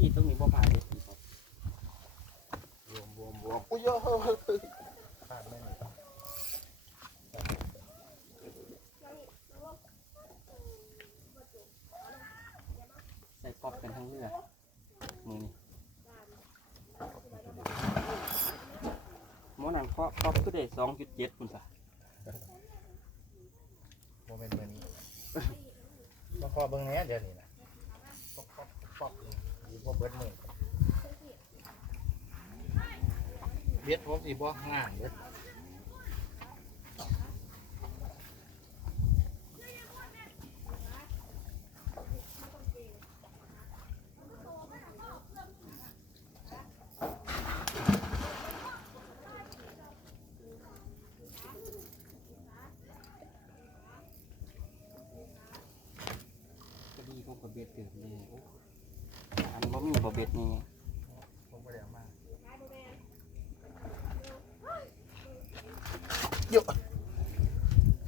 พี่ตรงนี้บ่ผ่านเลยพี่ครับบวมบวมบวมอุ้ยเยอะพลาดไม่หนีใส่กอบกันทั้งเรือมือนี่หมอนั่นเคาะกอบก็ได้สองจุดเจ็ดคุณสะโมเมนต์เหมือนมาพอเบิ่งแหน่เดี๋ยวนี้นะป๊อกป๊อกป๊อกนี่ อยู่บ่เบิดมือเบียดผมสิบ่ง่างเด้อก็ดีก็ประเบ็ดเกิดเลย โอ้อันบ่มีประเบ็ดนี่ไงผมบ่ได้เอามา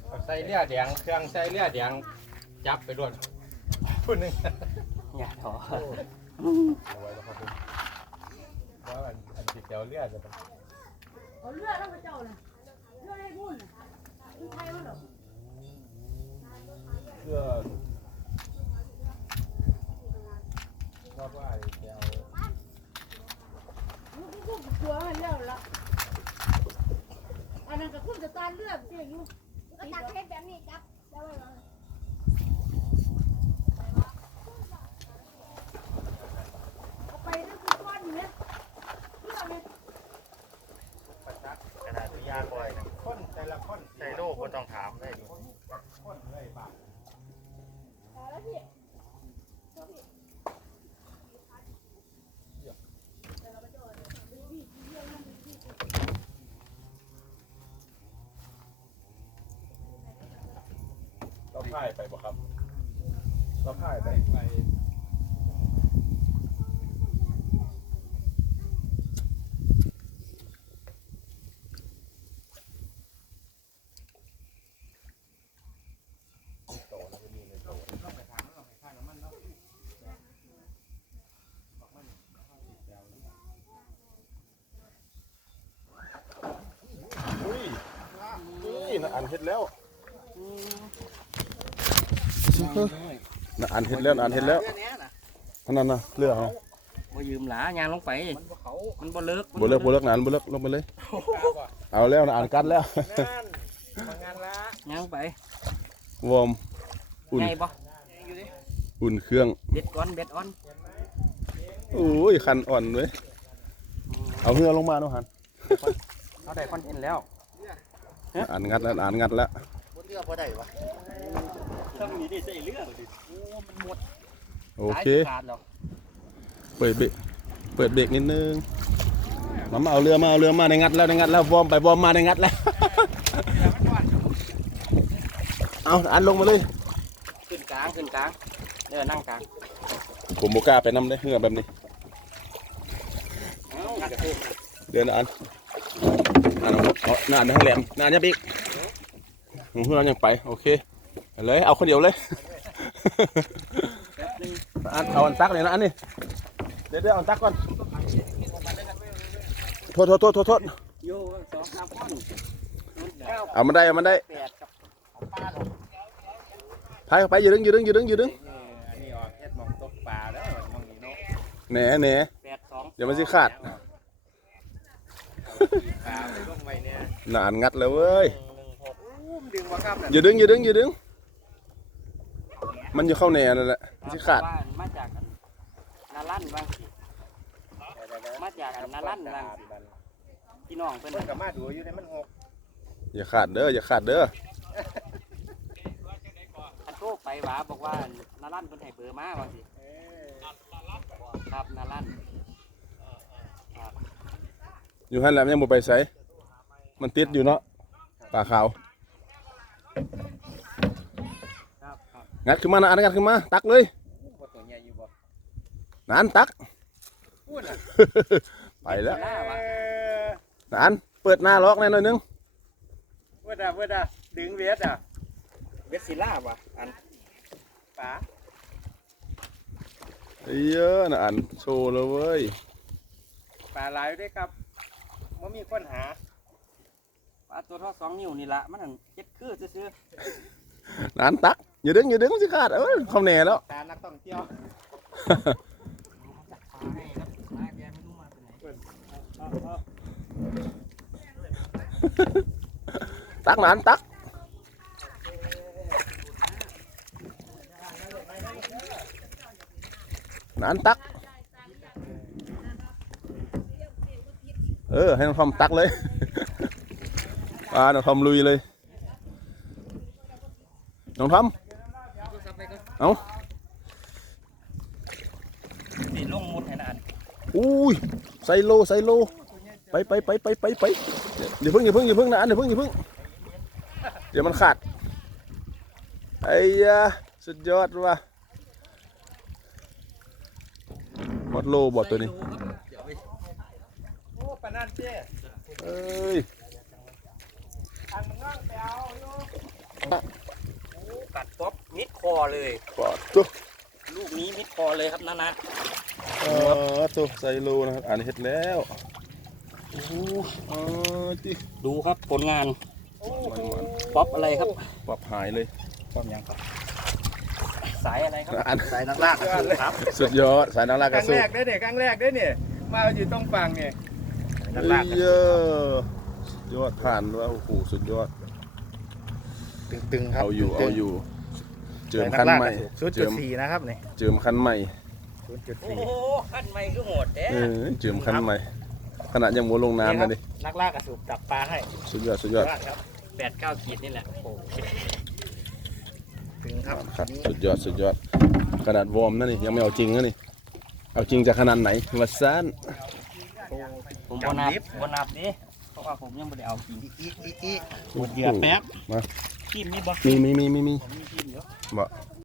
เอาใส่เลือดแดงเครื่องใส่เลือดแดงจับไปด้วยพุ่นหนึงอย่าถอเอาไว้แล้วครับผมว่าอันอันที่เกี่ยวเลือดจะเป็นเอาเลือดแล้วมาเจ้าน่ะเลือดให้บุญน่ะคือไทยมันเหรอ เพื่อว่าว่าไอ้เกี่ยว ลูก ลูกกลัวมันแล้วล่ะอันนั้นก็คุณจะตานเลือดเสียอยู่ก็ตักเพชรแบบนี้จับแล้วไว้เลยเอาไปนั่นคือก้อนอยู่เนี่ยเลือดเนี่ย ประจักษ์กระดาษตัวยาบ่อยนะคนแต่ละคนใส่โลกก็ต้องถามได้อยู่คนเลยบาท เอาแล้วพี่ เรา พ่ายไปบ่ครับ เราพ่ายไปไปโตแล้วก็มีในโตต้องไปถามเราไปข้างน้ำมันเนาะอุ้ยอุ้ยน่าอ่านเห็ดแล้ว น่ะอ่านเห็นแล้วอ่านเห็นแล้วนั่นน่ะเรือเหรอบ่ยืมหลายางลงไป มันบ่เลิกบ่เลิกบ่เลิกนานบ่เลิกลงไปเลย เอาแล้วนะอ่านกันแล้วยางไป วอร์มอุ่นไงบ่อุ่นเครื่อง เบ็ดก้อนเบ็ดอ่อนโอ้ยคันอ่อนเว้ยเอาเรือลงมาเนาะหันเขาได้คอนเทนต์แล้วอ่านงัดแล้วอ่านงัดแล้วบนเรือพอได้ปะ ถ้ามีได้ใส่เรือดิโอ้มันหมดโอเค ขาดแล้วเปิดเบรกเปิดเบรกนิดนึงมามาเอาเรือมาเอาเรือมาในงัดแล้วในงัดแล้ววอร์มไปวอร์มมาในงัดแล้ว เอาอ่านลงมาเลย ขึ้นกลางขึ้นกลางเด้อนั่งกลางผมบ่กล้าไปนำได้เรือแบบนี้เอ้าจะพูดมาเดือนอ่านอ่านเอานานให้แหลมนานยับอีกหนูเพื่อนยังไปโอเคไป เลยเอาคนเดียวเลยแป๊บนึงอันเอาอันตักเลยนะอันนี้เดี๋ยวเดี๋ยวเอาอันตักก่อนโทษโทษโทษโทษโทษโย่สองสามคนเก้าเอามันได้เอามันได้แปดกับพายเข้าไปอย่าดึงอย่าดึงอย่าดึงอย่าดึงอันนี้ออกเฮ็ดหมองตกปลาแล้วหมองนี้เนาะแหน่แหน่แปดสองเดี๋ยวมันสิขาดปลาไปลงไว้เนี่ยนานงัดเลยเว้ยหนึ่งหกอู้มดึงมาครับน่ะอย่าดึงอย่าดึงอย่าดึง มันจะเข้าแหน่นั่นแหละมันสิขาดบ้นมาจากอันนาลั่นบางสิมาจากอันนาลั่นบางสิพี่น้องเพิ่นเพิ่นก็มาดูอยู่ในมันหกอย่าขาดเด้ออย่าขาดเด้ออันโทรไปหวาบอกว่านาลั่นเพิ่นให้เบอร์มาบางสิครับนาลั่นอยู่หันแหลมยังบ่ไปใส่มันติดอยู่เนาะปลาขาว ครับครับ งัดขึ้นมานะอันงัดขึ้นมา ตักเลยบ่ตัวใหญ่อยู่บ่นานตักพูดน่ะไปแล้วหน้าวะเออนานเปิดหน้าล็อกหน่อยหน่อยนึงเพิ่นอะเพิ่นอะดึงเวทอะเวสซิล่าวะอันปลาไอ้เยอะนะอันโชว์เลยเว้ยปลาหลายด้วยครับว่ามีคนหาปลาตัวเท่าสองนิ้วนี่ละมันนั่นเจ็ดคือซื้อนะอันตัก อย่าดึงอย่าดึงมันสิขาดเอ้ยคำแหน่แล้ว ตานักท่องเที่ยวๆปลาให้ครับปลาแกไม่รู้มาจากไหนตักนะอันตักนะอันตัก เออ ให้น้องทอมตักเลยอ่าน้องทอมลุยเลย น้องทอม เอานี่ลงมุดให้นะอันอุ้ยไซโลไซโล ไปไปไปไปไปไปเดี๋ยวเพิ่งอย่าเพิ่งอย่าเพิ่งนะอันเดี๋ยวเพิ่งอย่าเพิ่ง เดี๋ยวมันขาด ไอ้ยาสุดยอดว่ะหมดโลบอดตัวนี้โอ้ปลานั่นเจ้เอ้ยอันมันง่างไปเอาอยู่ กัดป๊อปมิดคอเลย ปอดตัวลูกนี้มิดคอเลยครับนานะเออตัวไซโลนะครับอ่านเห็ดแล้วโอ้โหเออจิดูครับผลงานมันมันป๊อปอะไรครับปรับหายเลย ความยังครับ สายอะไรครับอันสายนักลากครับ สุดยอดสายน้ำลากคกระรั้งสุแรนกได้เนี่ยครั้งแรกได้เนี่ยมาอยู่ตรงฝั่งเนี่ยนักเอ้ลากยเยอะสุดยอดผ่านว่าโอ้โหสุดยอด ตึงๆครับเอาอยู่เอาอยู่ เจิมคันใหม่ศูนย์จุเจิดมสี่นะครับนี่เจิมคันใหม่ศูนย์จุดโอ้สี่โหขั้นไม่คือโหดแท้เออเจิมคันใหม่ขนาดยังโมลงน้ำเลยดินักลากกระสูบจับปลาให้สุดยอดสุดยอด ครับแปดเก้าขีดนี่แหละโอ้โหถึงครับครับสุดยอดสุดยอดขนาดวอร์มนั่นนี่ยังไม่เอาจริงนะนี่เอาจริงจะขนาดไหนวัดซานผมบนับบนับดิเพราะว่าผมยังไม่ได้เอาจริงอีอีอีหมดเหยื่อแป๊บ มีมนี่บ่มีมีมีมีมีผมมีทีมเยอะบ่